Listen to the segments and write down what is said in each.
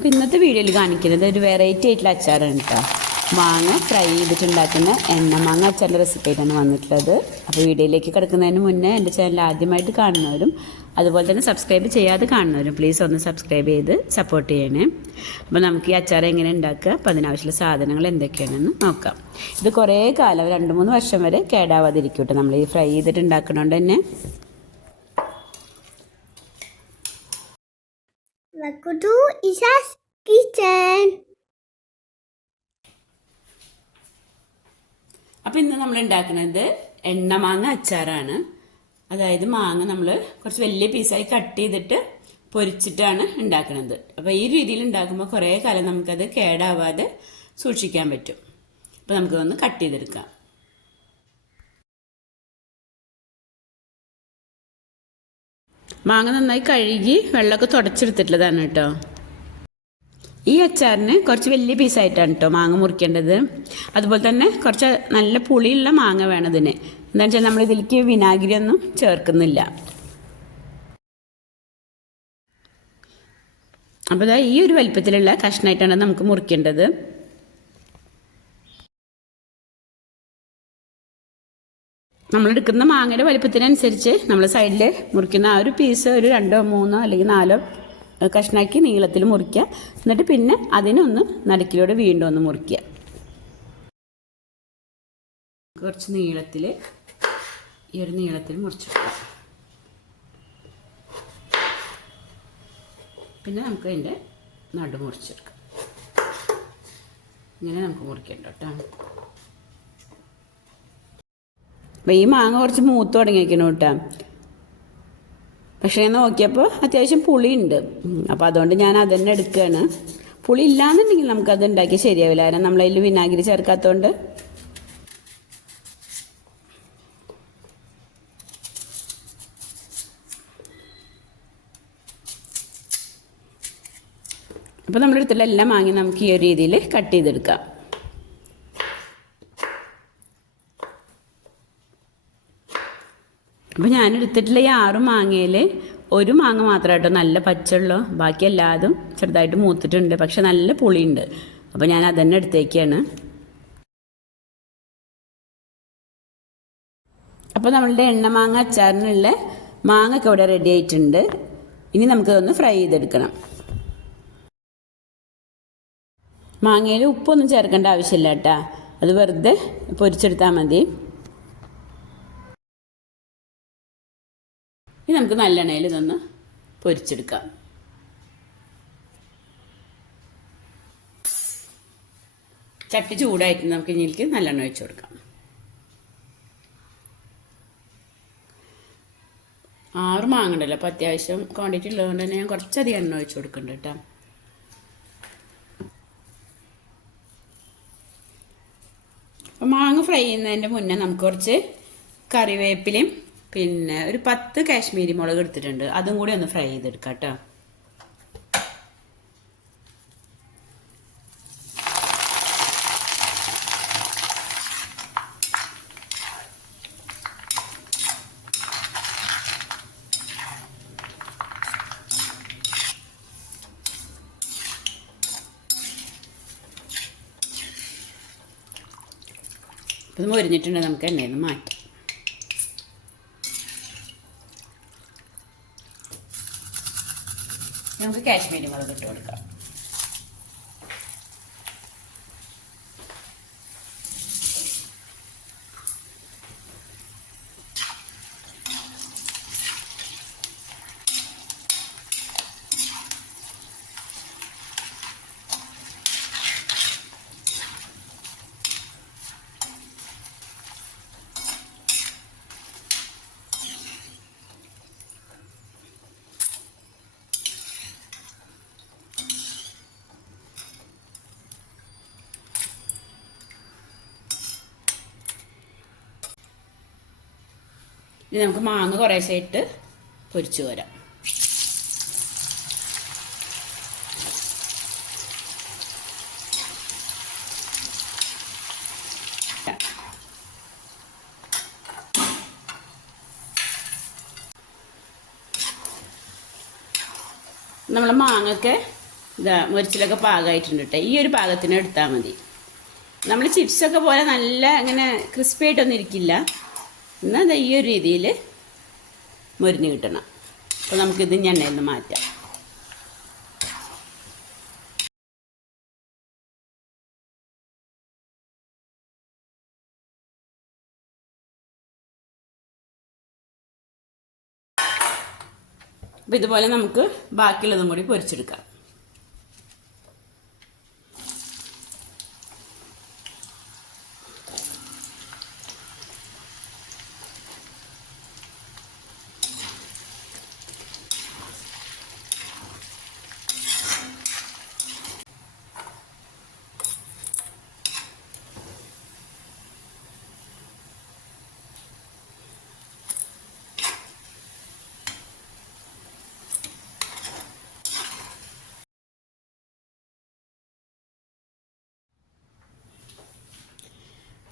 അപ്പോൾ ഇന്നത്തെ വീഡിയോയിൽ കാണിക്കുന്നത് ഒരു വെറൈറ്റി ആയിട്ടുള്ള അച്ചാറാണ് കേട്ടോ മാങ്ങ ഫ്രൈ ചെയ്തിട്ടുണ്ടാക്കുന്ന എണ്ണ മാങ്ങ അച്ചാറിന്റെ റെസിപ്പി ആയിട്ടാണ് വന്നിട്ടുള്ളത്. അപ്പോൾ വീഡിയോയിലേക്ക് കിടക്കുന്നതിന് മുന്നേ എന്റെ ചാനൽ ആദ്യമായിട്ട് കാണുന്നവരും അതുപോലെ തന്നെ സബ്സ്ക്രൈബ് ചെയ്യാതെ കാണുന്നവരും പ്ലീസ് ഒന്ന് സബ്സ്ക്രൈബ് ചെയ്ത് സപ്പോർട്ട് ചെയ്യണേ. അപ്പോൾ നമുക്ക് ഈ അച്ചാർ എങ്ങനെ ഉണ്ടാക്കുക അപ്പോൾ അതിനാവശ്യമുള്ള സാധനങ്ങൾ എന്തൊക്കെയാണെന്ന് നോക്കാം. ഇത് കുറേ കാലം രണ്ട് മൂന്ന് വർഷം വരെ കേടാവാതിരിക്കും കേട്ടോ നമ്മൾ ഈ ഫ്രൈ ചെയ്തിട്ട് ഉണ്ടാക്കണോണ്ട് തന്നെ Isa's Kitchen. അപ്പോൾ ഇന്ന് നമ്മൾ ഉണ്ടാക്കുന്നത് എണ്ണമാങ്ങ അച്ചാറാണ്. അതായത് മാങ്ങ നമ്മൾ കുറച്ച് വലിയ പീസായി കട്ട് ചെയ്തിട്ട് പൊരിച്ചിട്ടാണ് ഉണ്ടാക്കുന്നത്. അപ്പോൾ ഈ രീതിയിൽ ഉണ്ടാക്കുമ്പോൾ കുറേ കാലം നമുക്കത് കേടാവാതെ സൂക്ഷിക്കാൻ പറ്റും. അപ്പോൾ നമുക്കൊന്ന് കട്ട് ചെയ്തെടുക്കാം. മാങ്ങ നന്നായി കഴുകി വെള്ളമൊക്കെ തുടച്ചെടുത്തിട്ടുള്ളതാണ് കേട്ടോ. ഈ അച്ചാറിന് കുറച്ച് വലിയ പീസായിട്ടാണ് കേട്ടോ മാങ്ങ മുറിക്കേണ്ടത്. അതുപോലെ തന്നെ കുറച്ച് നല്ല പുളിയുള്ള മാങ്ങ വേണം ഇതിന്. എന്താണെന്ന് വെച്ചാൽ നമ്മൾ ഇതിലേക്ക് വിനാഗിരി ഒന്നും ചേർക്കുന്നില്ല. അപ്പോൾ ഇതാ ഈ ഒരു വലിപ്പത്തിലുള്ള കഷ്ണമായിട്ടാണ് നമുക്ക് മുറിക്കേണ്ടത്. നമ്മൾ എടുക്കുന്ന മാങ്ങയുടെ വലിപ്പത്തിനനുസരിച്ച് നമ്മൾ സൈഡിൽ മുറിക്കുന്ന ആ ഒരു പീസ് ഒരു രണ്ടോ മൂന്നോ അല്ലെങ്കിൽ നാലോ കഷ്ണാക്കി നീളത്തിൽ മുറിക്കുക എന്നിട്ട് പിന്നെ അതിനൊന്ന് നടുക്കിലൂടെ വീണ്ടും ഒന്ന് മുറിക്കുക. കുറച്ച് നീളത്തിൽ ഈ ഒരു നീളത്തിൽ മുറിച്ചെടുക്കാം. പിന്നെ നമുക്ക് അതിന്റെ നടു മുറിച്ചെടുക്കാം. ഇങ്ങനെ നമുക്ക് മുറിക്കണ്ട കേട്ടോ. അപ്പോൾ ഈ മാങ്ങ കുറച്ച് മൂത്ത് തുടങ്ങിയിരിക്കണം കേട്ടോ. പക്ഷേ നോക്കിയപ്പോൾ അത്യാവശ്യം പുളിയുണ്ട്. അപ്പോൾ അതുകൊണ്ട് ഞാൻ അതന്നെ എടുക്കുകയാണ് പുളി ഇല്ലാന്നുണ്ടെങ്കിൽ നമുക്കത് ഉണ്ടാക്കി ശരിയാവില്ല. കാരണം നമ്മളതിൽ വിനാഗിരി ചേർക്കാത്തതുകൊണ്ട് അപ്പോൾ നമ്മുടെ അടുത്തുള്ള എല്ലാം വാങ്ങി നമുക്ക് ഈ ഒരു രീതിയിൽ കട്ട് ചെയ്തെടുക്കാം. അപ്പോൾ ഞാൻ എടുത്തിട്ടുള്ള ഈ ആറ് മാങ്ങയിൽ ഒരു മാങ്ങ മാത്രമായിട്ടോ നല്ല പച്ചുള്ളൂ ബാക്കി എല്ലാതും ചെറുതായിട്ട് മൂത്തിട്ടുണ്ട്. പക്ഷെ നല്ല പുളിയുണ്ട്. അപ്പോൾ ഞാൻ അതന്നെ എടുത്തേക്കാണ്. അപ്പോൾ നമ്മളുടെ എണ്ണ മാങ്ങ അച്ചാറിനുള്ള മാങ്ങ ഒക്കെ ഇവിടെ റെഡി ആയിട്ടുണ്ട്. ഇനി നമുക്കതൊന്ന് ഫ്രൈ ചെയ്തെടുക്കണം. മാങ്ങയിൽ ഉപ്പൊന്നും ചേർക്കേണ്ട ആവശ്യമില്ല കേട്ടോ. അത് വെറുതെ പൊരിച്ചെടുത്താൽ മതി. ഇനി നമുക്ക് നല്ലെണ്ണയിൽ ഇതൊന്ന് പൊരിച്ചെടുക്കാം. ചട്ടി ചൂടായിട്ട് നമുക്ക് ഇതിലേക്ക് നല്ലെണ്ണ ഒഴിച്ചു കൊടുക്കാം. ആറ് മാങ്ങണ്ടല്ലോ അപ്പോൾ അത്യാവശ്യം ക്വാണ്ടിറ്റി ഉള്ളതുകൊണ്ട് തന്നെ ഞാൻ കുറച്ചധികം എണ്ണ ഒഴിച്ചു കൊടുക്കുന്നുണ്ട് കേട്ടോ. അപ്പോൾ മാങ്ങ ഫ്രൈ ചെയ്യുന്നതിന്റെ മുന്നേ നമുക്ക് കുറച്ച് കറിവേപ്പിലയും പിന്നെ ഒരു പത്ത് കാശ്മീരി മുളക് എടുത്തിട്ടുണ്ട്. അതും കൂടി ഒന്ന് ഫ്രൈ ചെയ്തെടുക്കാം കേട്ടോ. ഇത് മൊരിഞ്ഞിട്ടുണ്ട്. നമുക്ക് എണ്ണയിൽ നിന്ന് മാറ്റാം. നമുക്ക് കാശ്മീരി മുളക് ഇട്ട് കൊടുക്കാം. ഇനി നമുക്ക് മാങ്ങ കുറേശ്ശെ ഇട്ട് പൊരിച്ചു വരാം നമ്മൾ മാങ്ങൊക്കെ ഇതാ മുരിച്ചിലൊക്കെ പാകമായിട്ടുണ്ട് കേട്ടോ ഈ ഒരു പാകത്തിന് എടുത്താൽ മതി. നമ്മൾ ചിപ്സൊക്കെ പോലെ നല്ല ഇങ്ങനെ ക്രിസ്പി ആയിട്ടൊന്നും ഇരിക്കില്ല. എന്നാൽ അത് ഈ ഒരു രീതിയിൽ മുരിഞ്ഞ് കിട്ടണം. അപ്പോൾ നമുക്കിത് എണ്ണയിൽ നിന്ന് മാറ്റാം. അപ്പോൾ ഇതുപോലെ നമുക്ക് ബാക്കിയുള്ളതും കൂടി പൊരിച്ചെടുക്കാം.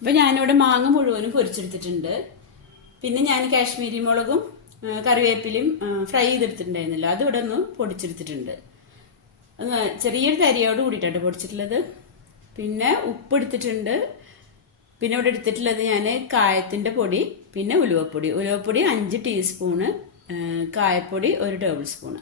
അപ്പം ഞാനിവിടെ മാങ്ങ മുഴുവനും പൊരിച്ചെടുത്തിട്ടുണ്ട്. പിന്നെ ഞാൻ കാശ്മീരി മുളകും കറിവേപ്പിലും ഫ്രൈ ചെയ്തെടുത്തിട്ടുണ്ടായിരുന്നല്ലോ. അത് ഇവിടെ ഒന്ന് പൊടിച്ചെടുത്തിട്ടുണ്ട്. ചെറിയൊരു തരിയോട് കൂടിയിട്ടാണ് പൊടിച്ചിട്ടുള്ളത്. പിന്നെ ഉപ്പ് എടുത്തിട്ടുണ്ട് പിന്നെ ഇവിടെ എടുത്തിട്ടുള്ളത് ഞാൻ കായത്തിന്റെ പൊടി പിന്നെ ഉലുവപ്പൊടി. ഉലുവപ്പൊടി അഞ്ച് ടീസ്പൂണ് കായപ്പൊടി ഒരു ടേബിൾ സ്പൂണ്.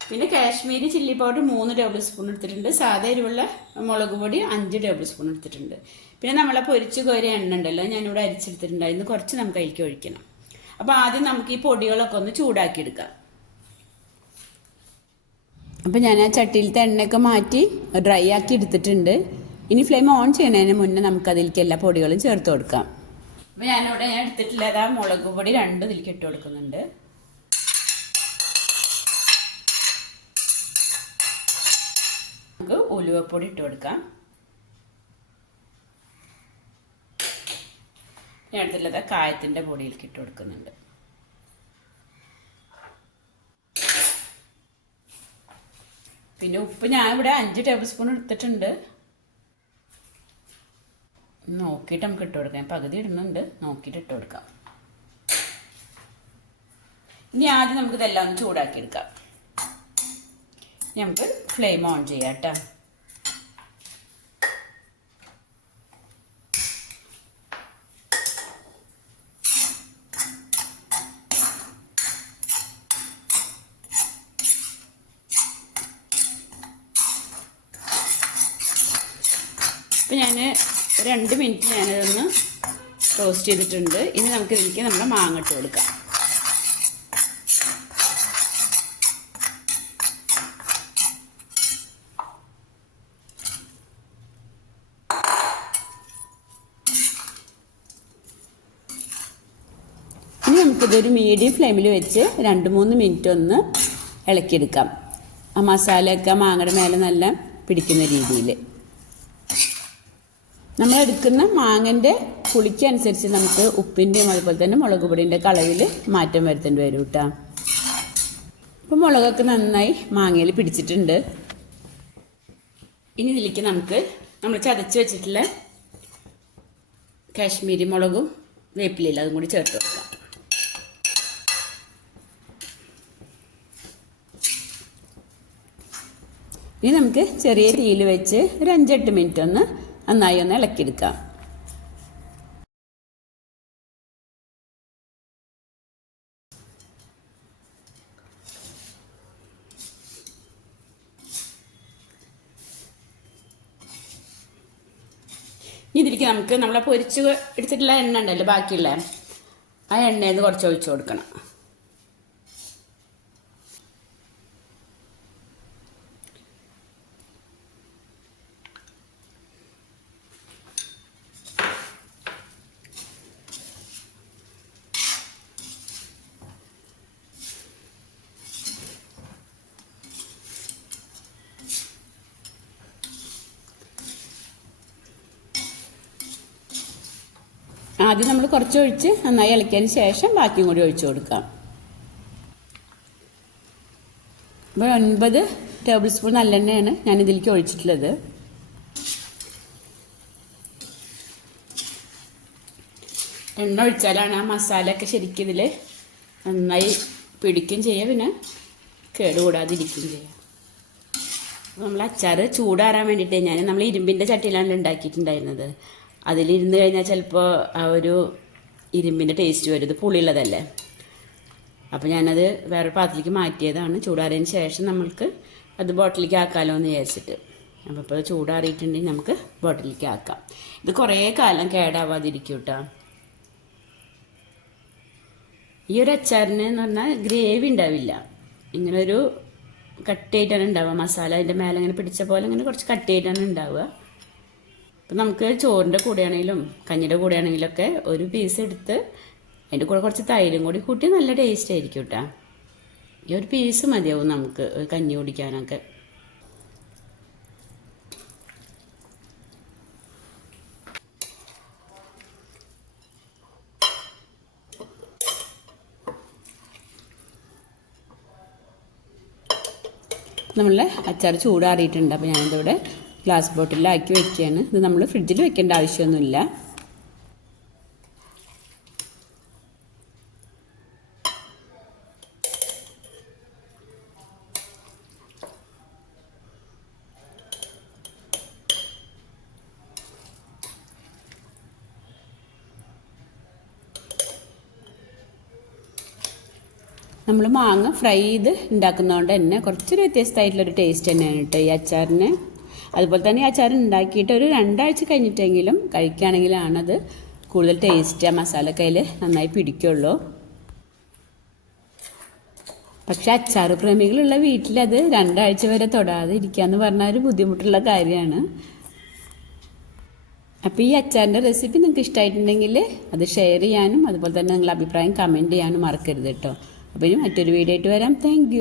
പിന്നെ കാശ്മീരി ചില്ലി പൗഡർ മൂന്ന് ടേബിൾ സ്പൂൺ എടുത്തിട്ടുണ്ട്. സാധാ എരിവുള്ള മുളക് പൊടി അഞ്ച് ടേബിൾ സ്പൂൺ എടുത്തിട്ടുണ്ട്. പിന്നെ നമ്മളെ പൊരിച്ച് കോരിയ എണ്ണ ഉണ്ടല്ലോ ഞാനിവിടെ അരിച്ചെടുത്തിട്ടുണ്ടായിരുന്നു കുറച്ച് നമുക്ക് അതിലേക്ക് ഒഴിക്കണം. അപ്പോൾ ആദ്യം നമുക്ക് ഈ പൊടികളൊക്കെ ഒന്ന് ചൂടാക്കി എടുക്കാം അപ്പോൾ ഞാൻ ആ ചട്ടിയിലത്തെ എണ്ണയൊക്കെ മാറ്റി ഡ്രൈ ആക്കി എടുത്തിട്ടുണ്ട്. ഇനി ഫ്ലെയിം ഓൺ ചെയ്യുന്നതിന് മുന്നേ നമുക്ക് അതിലേക്ക് എല്ലാ പൊടികളും ചേർത്ത് കൊടുക്കാം. അപ്പോൾ ഞാനിവിടെ ഞാൻ എടുത്തിട്ടുള്ളത് ആ മുളക് പൊടി രണ്ടും ഇതിലേക്ക് ഇട്ട് കൊടുക്കുന്നുണ്ട്. നമുക്ക് ഉലുവപ്പൊടി ഇട്ട് കൊടുക്കാം. ഞാൻ എടുത്തിട്ടുള്ളത് കായത്തിന്റെ പൊടിയിലേക്ക് ഇട്ട് കൊടുക്കുന്നുണ്ട്. പിന്നെ ഉപ്പ് ഞാൻ ഇവിടെ അഞ്ച് ടേബിൾ സ്പൂൺ എടുത്തിട്ടുണ്ട്. നോക്കിയിട്ട് നമുക്ക് ഇട്ട് കൊടുക്കാം. പകുതി ഇടുന്നുണ്ട്. നോക്കിയിട്ട് ഇട്ട് കൊടുക്കാം. ഇനി ആദ്യം നമുക്ക് ഇതെല്ലാം ഒന്ന് ചൂടാക്കി എടുക്കാം. ഇനി നമുക്ക് ഫ്ലെയിം ഓൺ ചെയ്യാം കേട്ടോ. ഞാൻ രണ്ട് മിനിറ്റ് ഞാനതൊന്ന് റോസ്റ്റ് ചെയ്തിട്ടുണ്ട്. ഇനി നമുക്ക് ഇതിലേക്ക് നമ്മുടെ മാങ്ങ ഇട്ട് കൊടുക്കാം. ഇനി നമുക്കിതൊരു മീഡിയം ഫ്ലെയിമിൽ വെച്ച് രണ്ട് മൂന്ന് മിനിറ്റ് ഒന്ന് ഇളക്കിയെടുക്കാം. ആ മസാലയൊക്കെ മാങ്ങയുടെ മേലെ നല്ല പിടിക്കുന്ന രീതിയിൽ. നമ്മൾ എടുക്കുന്ന മാങ്ങന്റെ പുളിക്കനുസരിച്ച് നമുക്ക് ഉപ്പിന്റെയും അതുപോലെ തന്നെ മുളക് പൊടിന്റെ കളവിൽ മാറ്റം വരുത്തേണ്ടി വരും കേട്ടോ അപ്പോൾ മുളകൊക്കെ നന്നായി മാങ്ങയിൽ പിടിച്ചിട്ടുണ്ട്. ഇനി ഇതിലേക്ക് നമുക്ക് നമ്മൾ ചതച്ച് വെച്ചിട്ടുള്ള കാശ്മീരി മുളകും വേപ്പിലയില്ല അതും കൂടി ചേർത്ത് വെക്കാം. ഇനി നമുക്ക് ചെറിയ തീയിൽ വെച്ച് ഒരു അഞ്ചെട്ട് മിനിറ്റ് ഒന്ന് നന്നായി ഒന്ന് ഇളക്കിയെടുക്കാം. ഇതിലേക്ക് നമുക്ക് നമ്മളെ പൊരിച്ച് എടുത്തിട്ടുള്ള എണ്ണ ഉണ്ടല്ലോ ബാക്കിയുള്ള ആ എണ്ണയിൽ നിന്ന് കുറച്ച് ഒഴിച്ചു കൊടുക്കണം. ആദ്യം നമ്മൾ കുറച്ച് ഒഴിച്ച് നന്നായി ഇളക്കിയതിന് ശേഷം ബാക്കിയും കൂടി ഒഴിച്ചു കൊടുക്കാം. ഇപ്പോൾ ഒൻപത് ടേബിൾ സ്പൂൺ നല്ലെണ്ണയാണ് ഞാൻ ഇതിലേക്ക് ഒഴിച്ചിട്ടുള്ളത്. എണ്ണ ഒഴിച്ചാലാണ് ആ മസാലയൊക്കെ ശരിക്കും ഇതിൽ നന്നായി പിടിക്കുകയും ചെയ്യുക പിന്നെ കേടുകൂടാതിരിക്കുകയും ചെയ്യുക നമ്മൾ അച്ചാർ ചൂടാറാൻ വേണ്ടിയിട്ട് ഞാൻ നമ്മൾ ഇരുമ്പിന്റെ ചട്ടിയിലാണ് ഉണ്ടാക്കിയിട്ടുണ്ടായിരുന്നത്. അതിലിരുന്ന് കഴിഞ്ഞാൽ ചിലപ്പോൾ ആ ഒരു ഇരുമ്പിന്റെ ടേസ്റ്റ് വരും. ഇത് പുളിയുള്ളതല്ലേ? അപ്പോൾ ഞാനത് വേറെ പാത്രത്തിലേക്ക് മാറ്റിയതാണ്. ചൂടാറിയതിന് ശേഷം നമ്മൾക്ക് അത് ബോട്ടിലേക്ക് ആക്കാമല്ലോ എന്ന് വിചാരിച്ചിട്ട് അപ്പോൾ ഇപ്പോൾ ചൂടാറിയിട്ടുണ്ടെങ്കിൽ നമുക്ക് ബോട്ടിലേക്ക് ആക്കാം. ഇത് കുറേ കാലം കേടാവാതിരിക്കും കേട്ടോ ഈ ഒരു അച്ചാറിന് എന്ന് പറഞ്ഞാൽ ഗ്രേവി ഉണ്ടാവില്ല. ഇങ്ങനെ ഒരു കട്ടിയായിട്ടാണ് ഉണ്ടാവുക. മസാല അതിന്റെ മേലെ ഇങ്ങനെ പിടിച്ച പോലെ ഇങ്ങനെ കുറച്ച് കട്ടിയായിട്ടാണ് ഉണ്ടാവുക. അപ്പം നമുക്ക് ചോറിന്റെ കൂടെയാണെങ്കിലും കഞ്ഞിയുടെ കൂടെയാണെങ്കിലും ഒക്കെ ഒരു പീസ് എടുത്ത് അതിന്റെ കൂടെ കുറച്ച് തൈരും കൂടി കൂട്ടി നല്ല ടേസ്റ്റ് ആയിരിക്കും കേട്ടോ ഈ ഒരു പീസ് മതിയാവും നമുക്ക് കഞ്ഞി കുടിക്കാനൊക്കെ. നമ്മളെ അച്ചാർ ചൂടാറിയിട്ടുണ്ട് അപ്പോൾ ഞാനിതിവിടെ ഗ്ലാസ് ബോട്ടിലാക്കി വെക്കുകയാണ് ഇത് നമ്മൾ ഫ്രിഡ്ജിൽ വെക്കേണ്ട ആവശ്യമൊന്നുമില്ല. നമ്മൾ മാങ്ങ ഫ്രൈ ചെയ്ത് ഉണ്ടാക്കുന്നതുകൊണ്ട് തന്നെ കുറച്ചൊരു വ്യത്യസ്തമായിട്ടുള്ളൊരു ടേസ്റ്റ് തന്നെയാണ് കേട്ടോ ഈ അച്ചാറിന്. അതുപോലെ തന്നെ ഈ അച്ചാർ ഉണ്ടാക്കിയിട്ട് ഒരു രണ്ടാഴ്ച കഴിഞ്ഞിട്ടെങ്കിലും കഴിക്കുകയാണെങ്കിലാണത് കൂടുതൽ ടേസ്റ്റ് ആ മസാലക്കയിൽ നന്നായി പിടിക്കുള്ളൂ. പക്ഷെ അച്ചാർ പ്രേമികളുള്ള വീട്ടിലത് രണ്ടാഴ്ച വരെ തൊടാതെ ഇരിക്കുക എന്ന് പറഞ്ഞാൽ ഒരു ബുദ്ധിമുട്ടുള്ള കാര്യമാണ്. അപ്പോൾ ഈ അച്ചാറിന്റെ റെസിപ്പി നിങ്ങൾക്ക് ഇഷ്ടമായിട്ടുണ്ടെങ്കിൽ അത് ഷെയർ ചെയ്യാനും അതുപോലെ തന്നെ നിങ്ങളുടെ അഭിപ്രായം കമന്റ് ചെയ്യാനും മറക്കരുത് കേട്ടോ അപ്പോൾ ഇനി മറ്റൊരു വീഡിയോ ആയിട്ട് വരാം. താങ്ക്